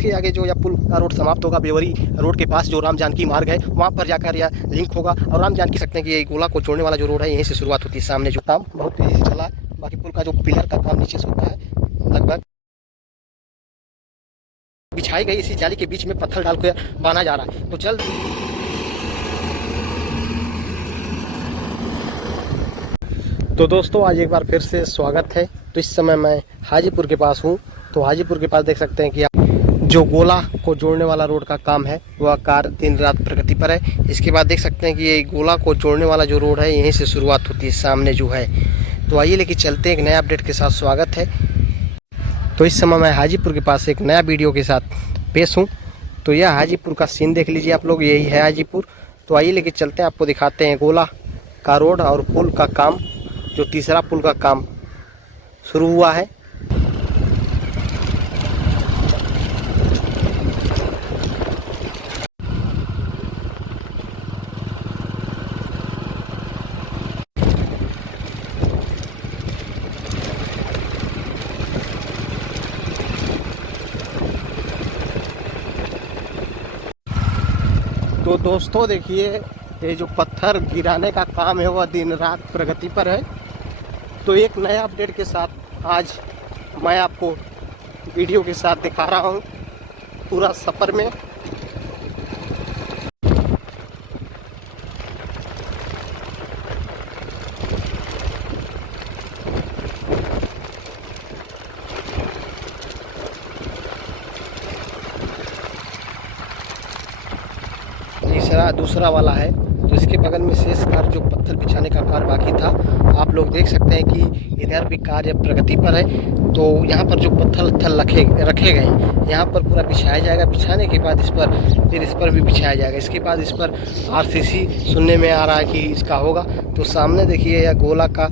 इसके आगे जो या पुल का रोड समाप्त होगा, बेवरी रोड के पास जो राम जानकी मार्ग है वहाँ पर जाकर यह लिंक होगा। और राम जानकी सकते हैं कि ये गोला को जोड़ने वाला जो रोड है यहीं से शुरुआत होती है। सामने जो काम बहुत तेजी से चला है, बाकी पुल का जो पिलर का काम नीचे से होता है, लगभग बिछाई गई इसी जाली के बीच में पत्थर डाल कर बांधा जा रहा है। तो जल्द तो दोस्तों आज एक बार फिर से स्वागत है। तो इस समय मैं हाजीपुर के पास हूँ। तो हाजीपुर के पास देख सकते हैं कि जो गोला को जोड़ने वाला रोड का काम है वह कार्य दिन रात प्रगति पर है। इसके बाद देख सकते हैं कि ये गोला को जोड़ने वाला जो रोड है यहीं से शुरुआत होती है, सामने जो है। तो आइए लेके चलते हैं, एक नया अपडेट के साथ स्वागत है। तो इस समय मैं हाजीपुर के पास एक नया वीडियो के साथ पेश हूँ। तो यह हाजीपुर का सीन देख लीजिए आप लोग, यही है हाजीपुर। तो आइए लेके चलते हैं, आपको दिखाते हैं गोला का रोड और पुल का काम, जो तीसरा पुल का काम शुरू हुआ है। तो दोस्तों देखिए, ये जो पत्थर गिराने का काम है वह दिन रात प्रगति पर है। तो एक नया अपडेट के साथ आज मैं आपको वीडियो के साथ दिखा रहा हूँ पूरा सफ़र में। दूसरा वाला है, तो इसके बगल में शेष कार्य जो पत्थर बिछाने का कार्य बाकी था, आप लोग देख सकते हैं कि इधर भी कार्य प्रगति पर है। तो यहाँ पर जो पत्थर रखे गए यहाँ पर पूरा बिछाया जाएगा। बिछाने के बाद इस पर भी बिछाया जाएगा। इसके बाद इस पर आरसीसी सुनने में आ रहा है कि इसका होगा। तो सामने देखिए यह गोला का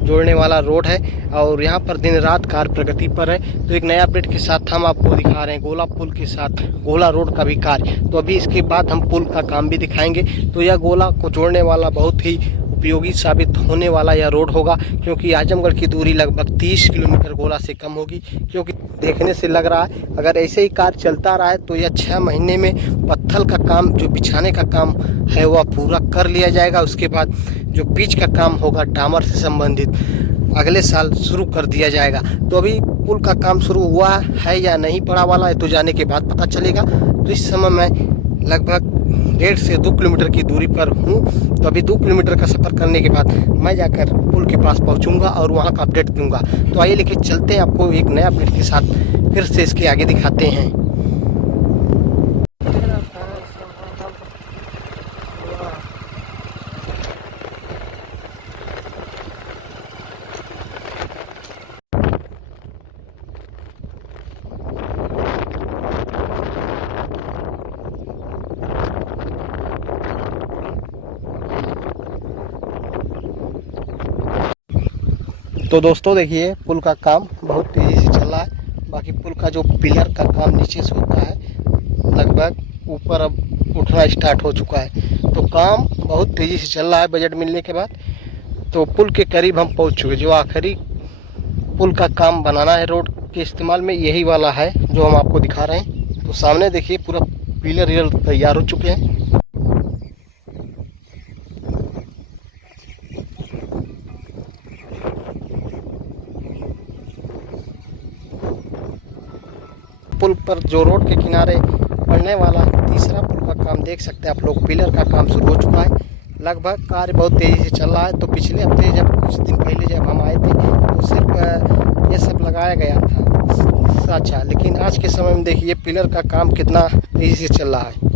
जोड़ने वाला रोड है और यहाँ पर दिन रात कार्य प्रगति पर है। तो एक नया अपडेट के साथ हम आपको दिखा रहे हैं गोला पुल के साथ गोला रोड का भी कार्य। तो अभी इसके बाद हम पुल का काम भी दिखाएंगे। तो यह गोला को जोड़ने वाला बहुत ही उपयोगी साबित होने वाला यह रोड होगा, क्योंकि आजमगढ़ की दूरी लगभग 30 किलोमीटर गोला से कम होगी। क्योंकि देखने से लग रहा है अगर ऐसे ही कार्य चलता रहा है तो यह 6 महीने में पत्थर का काम जो बिछाने का काम है वह पूरा कर लिया जाएगा। उसके बाद जो पिच का काम होगा डामर से संबंधित अगले साल शुरू कर दिया जाएगा। तो अभी पुल का काम शुरू हुआ है या नहीं पड़ा वाला है तो जाने के बाद पता चलेगा। तो इस समय मैं लगभग 1.5 से 2 किलोमीटर की दूरी पर हूँ। तो अभी 2 किलोमीटर का सफ़र करने के बाद मैं जाकर पुल के पास पहुँचूँगा और वहाँ का अपडेट दूँगा। तो आइए लेके चलते हैं, आपको एक नया अपडेट के साथ फिर से इसके आगे दिखाते हैं। तो दोस्तों देखिए, पुल का काम बहुत तेज़ी से चल रहा है। बाकी पुल का जो पिलर का काम नीचे से होता है लगभग ऊपर अब उठना स्टार्ट हो चुका है। तो काम बहुत तेज़ी से चल रहा है बजट मिलने के बाद। तो पुल के करीब हम पहुंच चुके। जो आखिरी पुल का काम बनाना है रोड के इस्तेमाल में यही वाला है जो हम आपको दिखा रहे हैं। तो सामने देखिए पूरा पिलर तैयार हो चुके हैं। पुल पर जो रोड के किनारे पड़ने वाला तीसरा पुल का काम देख सकते हैं आप लोग, पिलर का काम शुरू हो चुका है। लगभग कार्य बहुत तेज़ी से चल रहा है। तो पिछले हफ्ते जब कुछ दिन पहले जब हम आए थे तो सिर्फ ये सब लगाया गया था अच्छा, लेकिन आज के समय में देखिए पिलर का काम कितना तेज़ी से चल रहा है।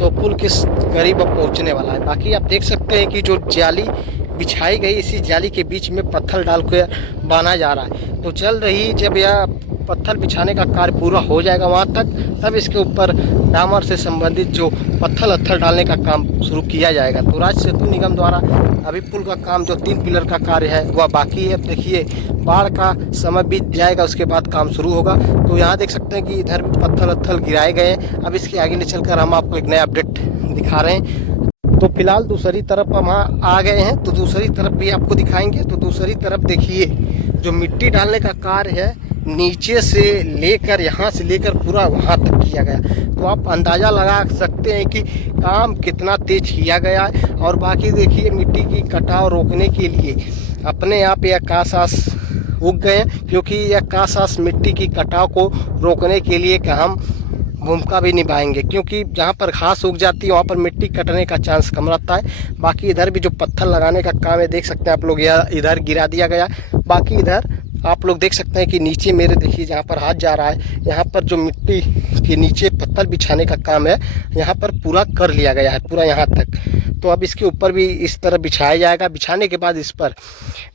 तो पुल किस करीब अब पहुंचने वाला है। बाकी आप देख सकते हैं कि जो जाली बिछाई गई, इसी जाली के बीच में पत्थर डाल कर बांधा जा रहा है। तो चल रही जब यह पत्थर बिछाने का कार्य पूरा हो जाएगा वहाँ तक, तब इसके ऊपर डामर से संबंधित जो पत्थर डालने का काम शुरू किया जाएगा। तो राज्य सेतु निगम द्वारा अभी पुल का काम जो 3 पिलर का कार्य है वह बाकी है। देखिए बाढ़ का समय बीत जाएगा, उसके बाद काम शुरू होगा। तो यहाँ देख सकते हैं कि इधर भी पत्थर गिराए गए हैं। अब इसके आगे चलकर हम आपको एक नया अपडेट दिखा रहे हैं। तो फिलहाल दूसरी तरफ हम आ गए हैं, तो दूसरी तरफ भी आपको दिखाएंगे। तो दूसरी तरफ देखिए जो मिट्टी डालने का कार्य है, नीचे से लेकर यहाँ से लेकर पूरा वहाँ तक किया गया। तो आप अंदाज़ा लगा सकते हैं कि काम कितना तेज किया गया है। और बाकी देखिए मिट्टी की कटाव रोकने के लिए अपने आप यह कासास उग गए हैं, क्योंकि यह कासास मिट्टी की कटाव को रोकने के लिए अहम भूमिका भी निभाएंगे। क्योंकि जहाँ पर घास उग जाती है वहाँ पर मिट्टी कटने का चांस कम रहता है। बाकी इधर भी जो पत्थर लगाने का काम है देख सकते हैं आप लोग, यह इधर गिरा दिया गया। बाकी इधर आप लोग देख सकते हैं कि नीचे मेरे देखिए जहाँ पर हाथ जा रहा है, यहाँ पर जो मिट्टी के नीचे पत्थर बिछाने का काम है यहाँ पर पूरा कर लिया गया है, पूरा यहाँ तक। तो अब इसके ऊपर भी इस तरह बिछाया जाएगा। बिछाने के बाद इस पर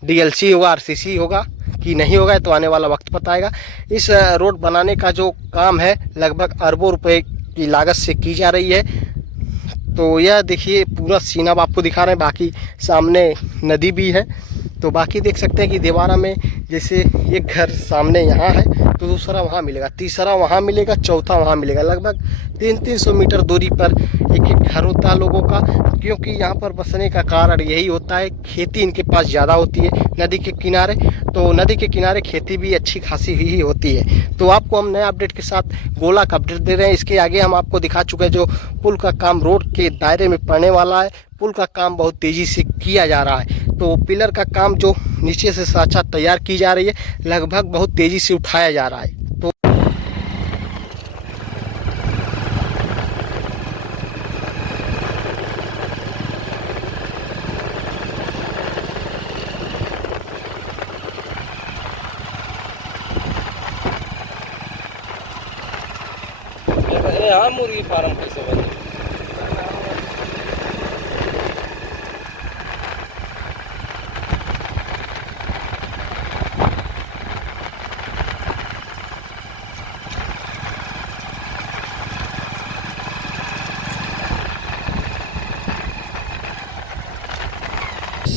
DLC होगा, RCC होगा कि नहीं होगा तो आने वाला वक्त बताएगा। इस रोड बनाने का जो काम है लगभग अरबों रुपए की लागत से की जा रही है। तो यह देखिए पूरा सीन अब आपको दिखा रहे हैं। बाकी सामने नदी भी है। तो बाकी देख सकते हैं कि दीवारा में जैसे एक घर सामने यहाँ है तो दूसरा वहाँ मिलेगा, तीसरा वहाँ मिलेगा, चौथा वहाँ मिलेगा। लगभग 300 मीटर दूरी पर एक घर होता है लोगों का, क्योंकि यहाँ पर बसने का कारण यही होता है। खेती इनके पास ज़्यादा होती है नदी के किनारे, तो नदी के किनारे खेती भी अच्छी खासी ही होती है। तो आपको हम नए अपडेट के साथ गोला का अपडेट दे रहे हैं। इसके आगे हम आपको दिखा चुके हैं जो पुल का काम रोड के दायरे में पड़ने वाला है। पुल का काम बहुत तेज़ी से किया जा रहा है। तो पिलर का काम जो नीचे से साँचा तैयार की जा रही है लगभग बहुत तेज़ी से उठाया जा रहा है। तो यहाँ मुर्गी फार्म कैसे बने?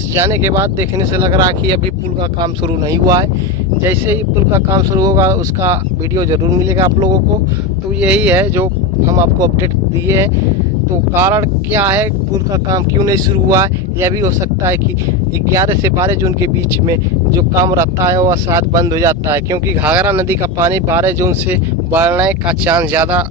जाने के बाद देखने से लग रहा है कि अभी पुल का काम शुरू नहीं हुआ है। जैसे ही पुल का काम शुरू होगा उसका वीडियो ज़रूर मिलेगा आप लोगों को। तो यही है जो हम आपको अपडेट दिए हैं। तो कारण क्या है, पुल का काम क्यों नहीं शुरू हुआ है, यह भी हो सकता है कि 11 से 12 जून के बीच में जो काम रहता है वह शायद बंद हो जाता है। क्योंकि घाघरा नदी का पानी 12 जून से बढ़ने का चांस ज़्यादा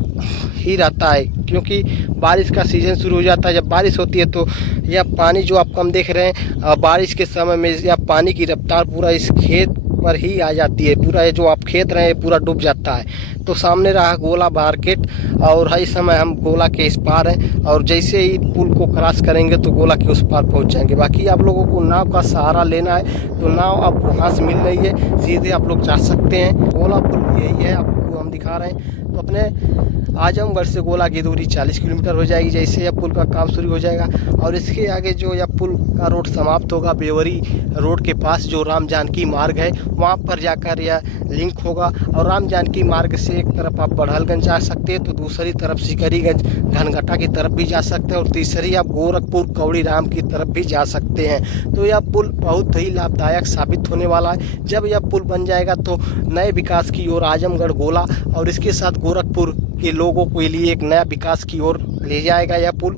ही रहता है, क्योंकि बारिश का सीज़न शुरू हो जाता है। जब बारिश होती है तो यह पानी जो आपको हम देख रहे हैं बारिश के समय में यह पानी की रफ्तार पूरा इस खेत पर ही आ जाती है। पूरा ये जो आप खेत रहे हैं पूरा डूब जाता है। तो सामने रहा गोला मार्केट और इस समय हम गोला के इस पार हैं, और जैसे ही पुल को क्रॉस करेंगे तो गोला के उस पार पहुंच जाएंगे। बाकी आप लोगों को नाव का सहारा लेना है तो नाव आप वहाँ से मिल रही है, सीधे आप लोग जा सकते हैं। गोला पुल यही है, आपको हम दिखा रहे हैं। तो अपने आजमगढ़ से गोला की दूरी 40 किलोमीटर हो जाएगी जैसे यह पुल का काम शुरू हो जाएगा। और इसके आगे जो यह पुल का रोड समाप्त होगा बेवरी रोड के पास जो राम जानकी मार्ग है वहाँ पर जाकर यह लिंक होगा। और राम जानकी मार्ग से एक तरफ आप बढ़लगंज जा सकते हैं तो दूसरी तरफ सिकरीगंज घनघटा की तरफ भी जा सकते हैं, और तीसरी आप गोरखपुर कौड़ी राम की तरफ भी जा सकते हैं। तो यह पुल बहुत ही लाभदायक साबित होने वाला है। जब यह पुल बन जाएगा तो नए विकास की ओर आजमगढ़ गोला और इसके साथ गोरखपुर के लोगों के लिए एक नया विकास की ओर ले जाएगा यह पुल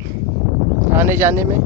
आने जाने में।